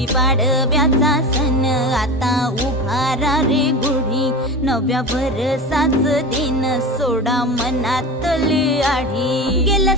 गुढीपाडव्याचा सण आता उभारा रे गुढी, नव्या वर्षाचं दिन सोडा मनातली आढी। गेलं